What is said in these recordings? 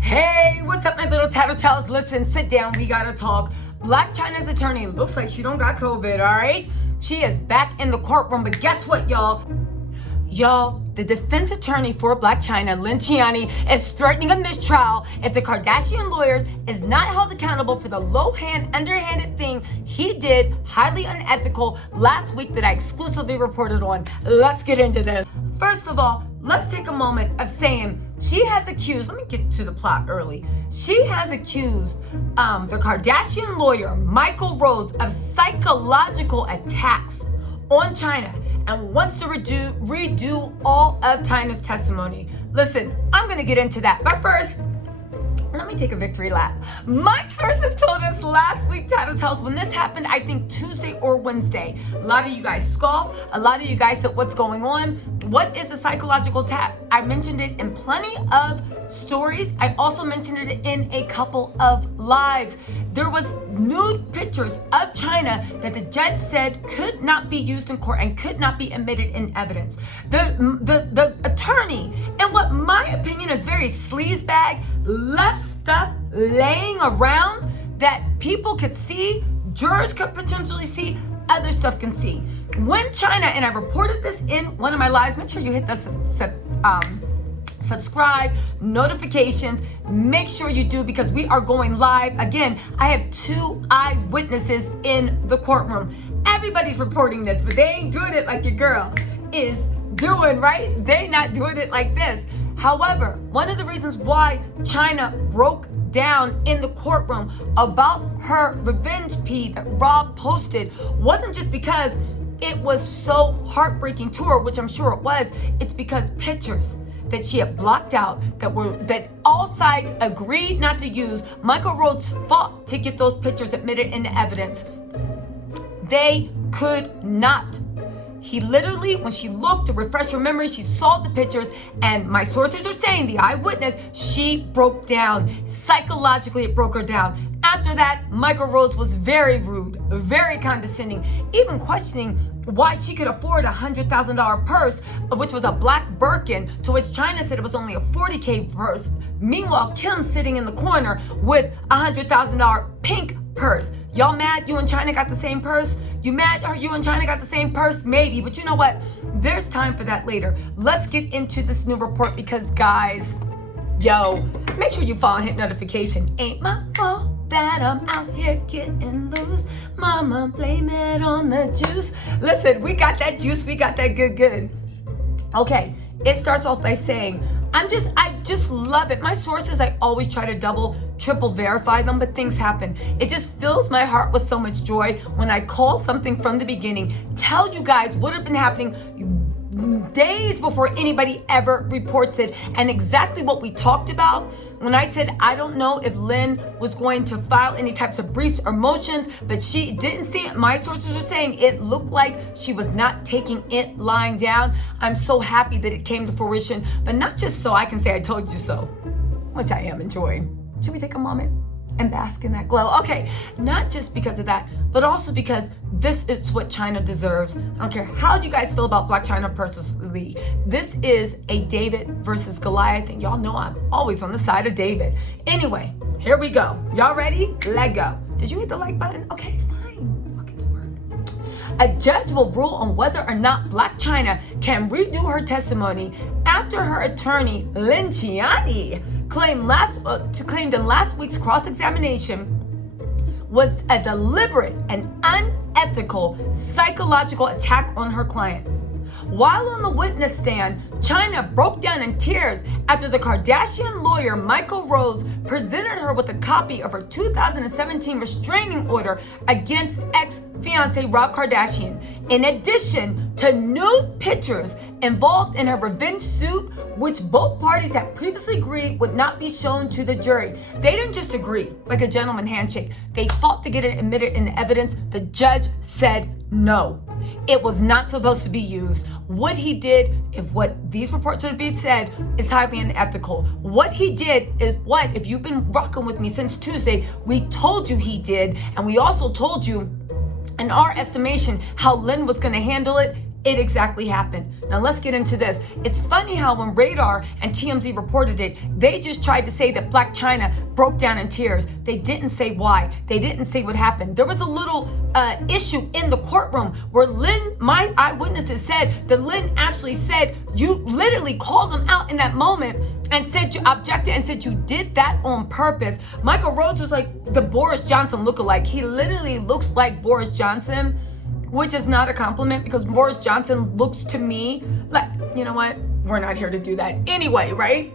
Hey, what's up, my little Tattle Tells? Listen, sit down, we gotta talk. Blac Chyna's attorney looks like she don't got COVID, all right? She is back in the courtroom, but guess what, y'all? The defense attorney for Blac Chyna, Lynn Chyna, is threatening a mistrial if the Kardashian lawyers is not held accountable for the underhanded thing he did, highly unethical, last week that I exclusively reported on. Let's get into this. First of all, let's take a moment of saying she has accused, let me get to the plot early. She has accused the Kardashian lawyer, Michael Rhodes, of psychological attacks on Chyna and wants to redo all of Chyna's testimony. Listen, I'm gonna get into that, but first, let me take a victory lap. My sources told us last week, Tattle Tells, when this happened, I think Tuesday or Wednesday. A lot of you guys scoffed. A lot of you guys said, what's going on? What is a psychological attack? I mentioned it in plenty of stories. I also mentioned it in a couple of lives. There was nude pictures of Chyna that the judge said could not be used in court and could not be admitted in evidence. The attorney, in what my opinion is very sleazebag, left stuff laying around that people could see, jurors could potentially see, other stuff can see. When Chyna, and I reported this in one of my lives, make sure you hit the subscribe, notifications, make sure you do, because we are going live. Again, I have 2 eyewitnesses in the courtroom. Everybody's reporting this, but they ain't doing it like your girl is doing, right? They not doing it like this. However, one of the reasons why Chyna broke down in the courtroom about her revenge pee that Rob posted wasn't just because it was so heartbreaking to her, which I'm sure it was. It's because pictures that she had blocked out that all sides agreed not to use. Michael Rhodes fought to get those pictures admitted into evidence. They could not. He literally, when she looked to refresh her memory, she saw the pictures, and my sources are saying, the eyewitness, she broke down. Psychologically, it broke her down. After that, Michael Rhodes was very rude, very condescending, even questioning why she could afford a $100,000 purse, which was a black Birkin, to which Chyna said it was only a $40K purse. Meanwhile, Kim sitting in the corner with a $100,000 pink purse. Y'all mad you and Chyna got the same purse? You mad you and Chyna got the same purse? Maybe, but you know what? There's time for that later. Let's get into this new report because, guys, make sure you follow and hit notification. Ain't my fault that I'm out here getting loose. Mama, blame it on the juice. Listen, we got that juice. We got that good. Okay, it starts off by saying, I just love it. My sources, I always try to double, triple verify them, but things happen. It just fills my heart with so much joy when I call something from the beginning, tell you guys what had been happening days before anybody ever reports it, and exactly what we talked about when I said I don't know if Lynn was going to file any types of briefs or motions, but she didn't see it. My sources are saying it looked like she was not taking it lying down. I'm so happy that it came to fruition, but not just so I can say I told you so, which I am enjoying. Should we take a moment and bask in that glow? Okay, not just because of that, but also because this is what Chyna deserves. I don't care how you guys feel about Blac Chyna personally. This is a David versus Goliath, and y'all know I'm always on the side of David. Anyway, here we go. Y'all ready? Let go. Did you hit the like button? Okay, fine. I'll get to work. A judge will rule on whether or not Blac Chyna can redo her testimony after her attorney, Lynn Chyna, claimed in last week's cross-examination was a deliberate and unethical psychological attack on her client. While on the witness stand, Chyna broke down in tears after the Kardashian lawyer Michael Rhodes presented her with a copy of her 2017 restraining order against ex-fiance Rob Kardashian, in addition to nude pictures involved in her revenge suit, which both parties had previously agreed would not be shown to the jury. They didn't just agree like a gentleman handshake. They fought to get it admitted in evidence. The judge said no. It was not supposed to be used. What he did, if what these reports are being said, is highly unethical. What he did is what, if you've been rocking with me since Tuesday, we told you he did, and we also told you, in our estimation, how Lynn was going to handle it. it exactly happened. Now let's get into this. It's funny how when Radar and TMZ reported it, they just tried to say that Blac Chyna broke down in tears. They didn't say why. They didn't say what happened. There was a little issue in the courtroom where Lynn, my eyewitnesses said that Lynn actually said, you literally called him out in that moment and said you objected and said you did that on purpose. Michael Rhodes was like the Boris Johnson lookalike. He literally looks like Boris Johnson, which is not a compliment because Boris Johnson looks to me like, you know what? We're not here to do that anyway, right?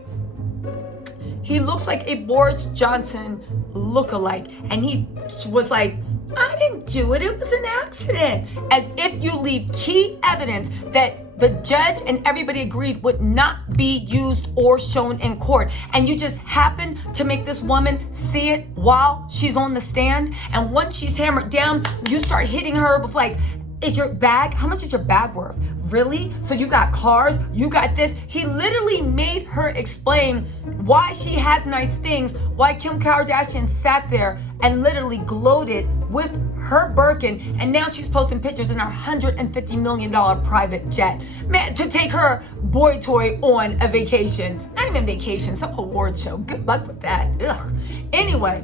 He looks like a Boris Johnson lookalike. And he was like, I didn't do it. It was an accident. As if you leave key evidence that the judge and everybody agreed would not be used or shown in court. And you just happen to make this woman see it while she's on the stand. And once she's hammered down, you start hitting her with like, is your bag, how much is your bag worth? Really? So you got cars, you got this. He literally made her explain why she has nice things, why Kim Kardashian sat there and literally gloated with her Birkin, and now she's posting pictures in her $150 million private jet. Man, to take her boy toy on a vacation. Not even vacation, some award show. Good luck with that. Ugh. Anyway,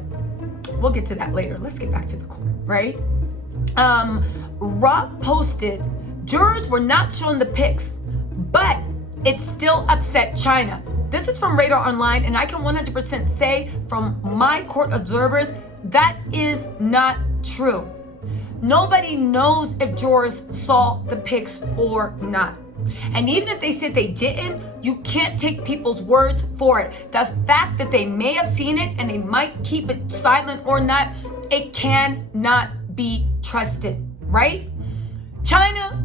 we'll get to that later. Let's get back to the court, right? Rob posted, jurors were not shown the pics, but it still upset Chyna. This is from Radar Online, and I can 100% say from my court observers, that is not true. Nobody knows if jurors saw the pics or not. And even if they said they didn't, you can't take people's words for it. The fact that they may have seen it and they might keep it silent or not, it cannot be trusted, right? Chyna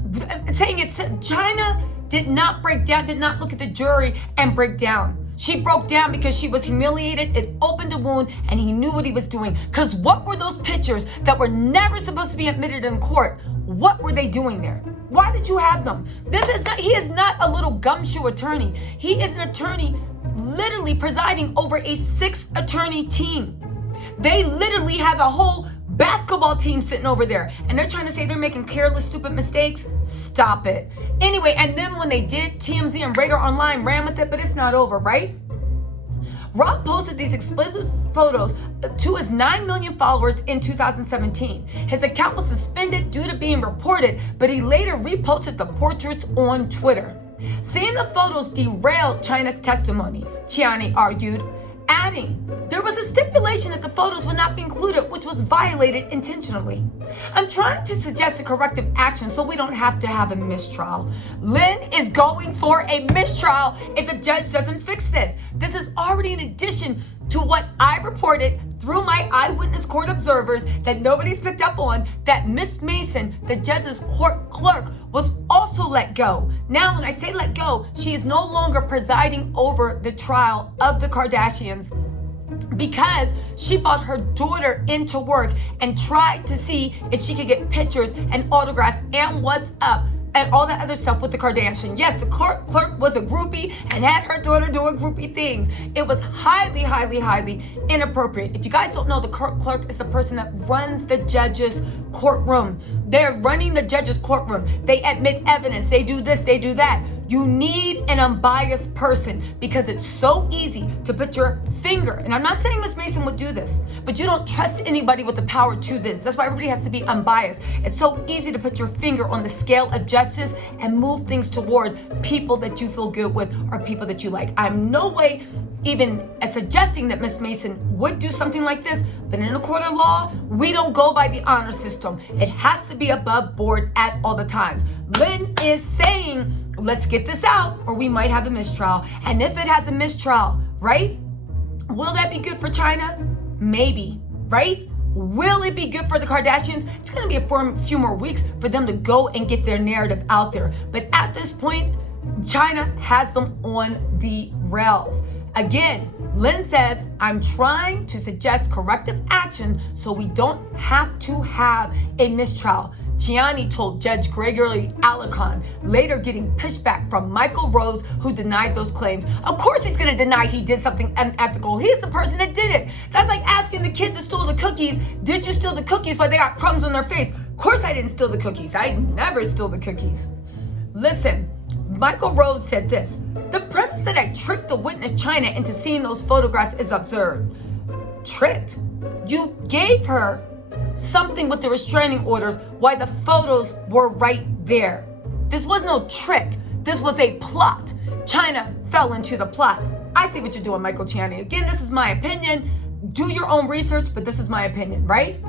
did not break down, did not look at the jury and break down. She broke down because she was humiliated. It opened a wound and he knew what he was doing. Because what were those pictures that were never supposed to be admitted in court? What were they doing there? Why did you have them? He is not a little gumshoe attorney. He is an attorney literally presiding over a 6-attorney team. They literally have a whole basketball team sitting over there, and they're trying to say they're making careless, stupid mistakes. Stop it. Anyway, and then when they did, TMZ and Radar Online ran with it, but it's not over, right? Rob posted these explicit photos to his 9 million followers in 2017. His account was suspended due to being reported, but he later reposted the portraits on Twitter. Seeing the photos derailed Chyna's testimony, Chyna argued, adding, there was a stipulation that the photos would not be included, which was violated intentionally. I'm trying to suggest a corrective action so we don't have to have a mistrial. Lynn is going for a mistrial if the judge doesn't fix this. This is already in addition to what I reported through my eyewitness court observers that nobody's picked up on, that Miss Mason, the judge's court clerk, was also let go. Now, when I say let go, she is no longer presiding over the trial of the Kardashians because she brought her daughter into work and tried to see if she could get pictures and autographs and what's up and all that other stuff with the Kardashian. Yes, the clerk was a groupie and had her daughter doing groupie things. It was highly, highly, highly inappropriate. If you guys don't know, the clerk is the person that runs the judge's courtroom. They're running the judge's courtroom. They admit evidence. They do this, they do that. You need an unbiased person because it's so easy to put your finger, and I'm not saying Miss Mason would do this, but you don't trust anybody with the power to this. That's why everybody has to be unbiased. It's so easy to put your finger on the scale of justice and move things toward people that you feel good with or people that you like. I'm no way even suggesting that Miss Mason would do something like this, but in a court of law, we don't go by the honor system. It has to be above board at all the times. Lynn is saying, let's get this out or we might have a mistrial. And if it has a mistrial, right? Will that be good for Chyna? Maybe, right? Will it be good for the Kardashians? It's going to be a few more weeks for them to go and get their narrative out there. But at this point, Chyna has them on the rails. Again, Lynn says, I'm trying to suggest corrective action so we don't have to have a mistrial. Gianni told Judge Gregory Alicon, later getting pushback from Michael Rose, who denied those claims. Of course he's going to deny he did something unethical. He's the person that did it. That's like asking the kid that stole the cookies, did you steal the cookies while they got crumbs on their face? Of course I didn't steal the cookies. I never steal the cookies. Listen, Michael Rhodes said this: the premise that I tricked the witness Chyna into seeing those photographs is absurd. Tricked? You gave her something with the restraining orders while the photos were right there. This was no trick. This was a plot. Chyna fell into the plot. I see what you're doing, Michael Channing. Again, this is my opinion. Do your own research, but this is my opinion, right?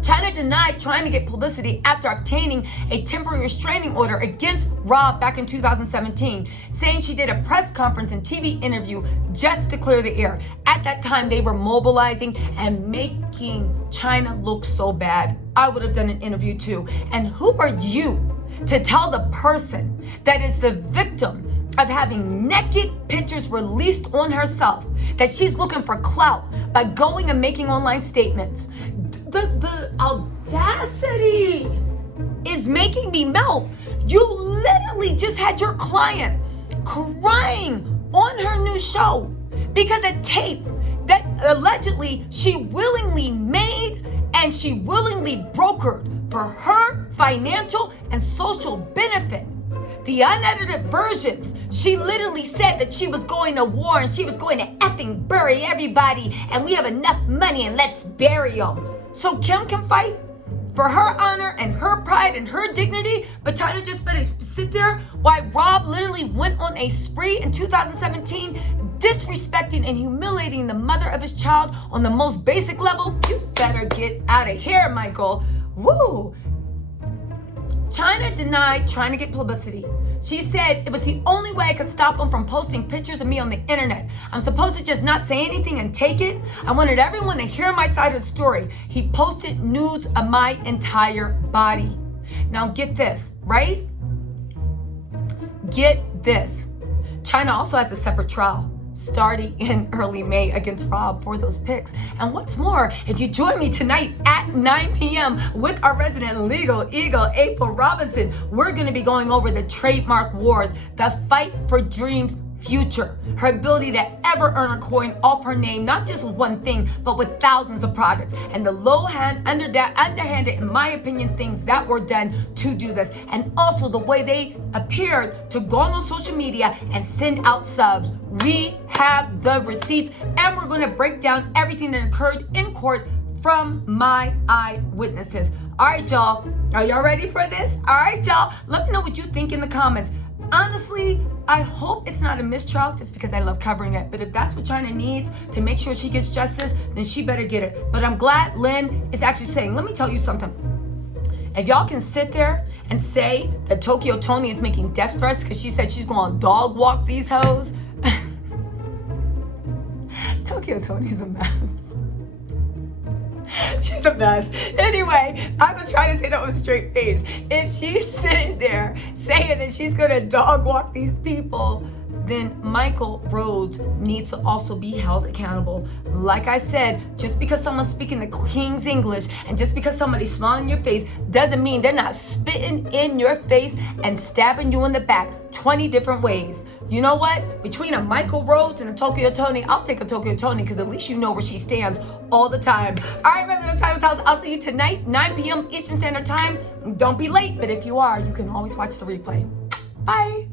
Chyna denied trying to get publicity after obtaining a temporary restraining order against Rob back in 2017, saying she did a press conference and TV interview just to clear the air. At that time, they were mobilizing and making Chyna look so bad. I would have done an interview too. And who are you to tell the person that is the victim of having naked pictures released on herself that she's looking for clout by going and making online statements? The audacity is making me melt. You literally just had your client crying on her new show because a tape that allegedly she willingly made and she willingly brokered for her financial and social benefit. The unedited versions, she literally said that she was going to war and she was going to effing bury everybody and we have enough money and let's bury them. So Kim can fight for her honor and her pride and her dignity, but Chyna just better sit there while Rob literally went on a spree in 2017, disrespecting and humiliating the mother of his child on the most basic level. You better get out of here, Michael. Woo! Chyna denied trying to get publicity. She said it was the only way I could stop him from posting pictures of me on the internet. I'm supposed to just not say anything and take it. I wanted everyone to hear my side of the story. He posted nudes of my entire body. Now get this, right? Get this. Chyna also has a separate trial starting in early May against Rob for those pics. And what's more, if you join me tonight at 9 p.m. with our resident legal eagle, April Robinson, we're going to be going over the trademark wars, the fight for Dream's future, her ability to ever earn a coin off her name, not just with one thing, but with thousands of products, and the underhanded, in my opinion, things that were done to do this, and also the way they appeared to go on social media and send out subs. We have the receipts, and we're going to break down everything that occurred in court from my eyewitnesses. All right, y'all. Are y'all ready for this? All right, y'all. Let me know what you think in the comments. Honestly, I hope it's not a mistrial just because I love covering it. But if that's what Chyna needs to make sure she gets justice, then she better get it. But I'm glad Lynn is actually saying, let me tell you something. If y'all can sit there and say that Tokyo Tony is making death threats because she said she's going to dog walk these hoes. Tokyo Tony's a mess. She's a mess. Anyway, I was trying to say that with a straight face. If she's sitting there saying that she's gonna dog walk these people, then Michael Rhodes needs to also be held accountable. Like I said, just because someone's speaking the King's English and just because somebody's smiling in your face doesn't mean they're not spitting in your face and stabbing you in the back 20 different ways. You know what? Between a Michael Rhodes and a Tokyo Tony, I'll take a Tokyo Tony because at least you know where she stands all the time. All right, resident Tattle Tells, I'll see you tonight, 9 p.m. Eastern Standard Time. Don't be late, but if you are, you can always watch the replay. Bye.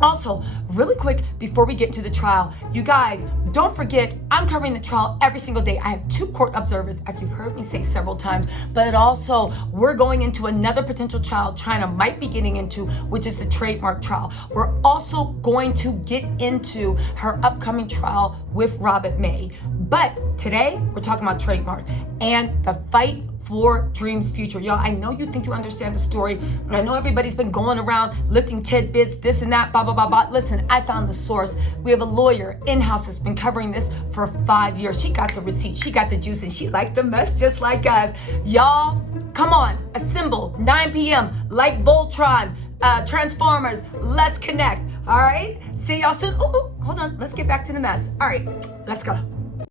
Also, really quick before we get into the trial, you guys, don't forget, I'm covering the trial every single day. I have 2 court observers, as you've heard me say several times, but also we're going into another potential trial Chyna might be getting into, which is the trademark trial. We're also going to get into her upcoming trial with Robert May. But today, we're talking about trademark and the fight for Dream's future. Y'all, I know you think you understand the story. I know everybody's been going around lifting tidbits, this and that, blah, blah, blah, blah. Listen, I found the source. We have a lawyer in-house that's been covering this for 5 years. She got the receipt, she got the juice, and she liked the mess just like us. Y'all, come on, assemble, 9 p.m., like Voltron, Transformers, let's connect, all right? See y'all soon. Ooh, hold on, let's get back to the mess. All right, let's go.